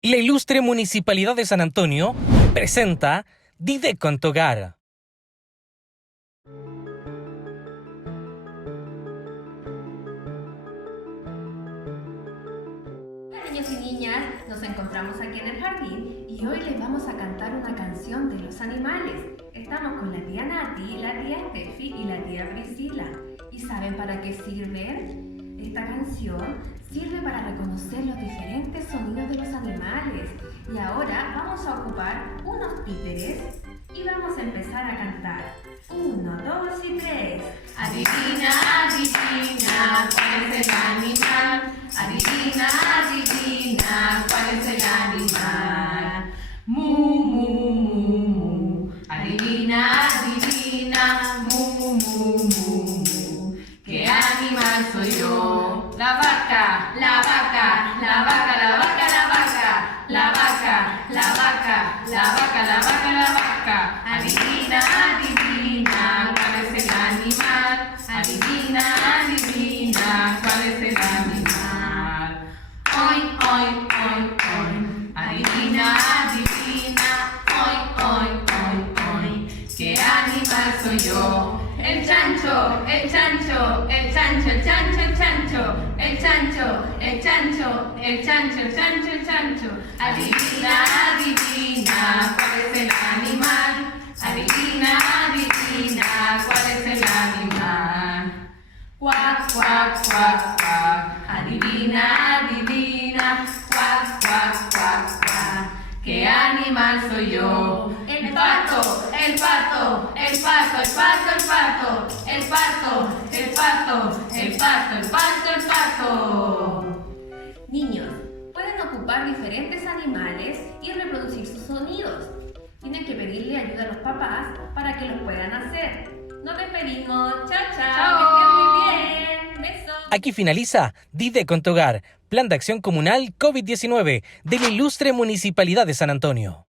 La ilustre Municipalidad de San Antonio presenta Dideco en tu hogar. Hola niños y niñas, nos encontramos aquí en el jardín y hoy les vamos a cantar una canción de los animales. Estamos con la tía Nati, la tía Steffi y la tía Priscila. ¿Y saben para qué sirve? Esta canción sirve para reconocer los diferentes sonidos de los animales. Y ahora vamos a ocupar unos títeres y vamos a empezar a cantar. 1, 2 y 3. Adivina, adivina, ¿cuál es el animal? Adivina, adivina, ¿cuál es el animal? Mu, mu, mu, mu. Adivina, adivina, mu, mu, mu, mu. ¿Qué animal soy yo? La vaca, la vaca, la vaca, la vaca, la vaca, la vaca, la vaca, la vaca, la vaca, la vaca. Adivina, adivina, ¿cuál es el animal? Adivina, adivina, ¿cuál es el animal? Hoy, hoy, hoy, hoy. Adivina, adivina, hoy, hoy, hoy, hoy. ¿Qué animal soy yo? El chancho, el chancho, el chancho, el chancho, el chancho, el chancho, el chancho, el chancho, el chancho, el chancho. Adivina, adivina, ¿cuál es el animal? Adivina, adivina, ¿cuál es el animal? Cuac, cuac, cuac, cuac. Adivina, adivina, cuac, cuac, cuac, cuac. ¿Qué animal soy yo? El pato, el pato, el pato, el pato, el pato, el pato, el pato, el pato, el pato, el pato. Niños, pueden ocupar diferentes animales y reproducir sus sonidos. Tienen que pedirle ayuda a los papás para que los puedan hacer. Nos despedimos. Chao, chao. Chao. Que estén muy bien. Besos. Aquí finaliza Dideco en tu hogar, Plan de Acción Comunal COVID-19 de la ilustre Municipalidad de San Antonio.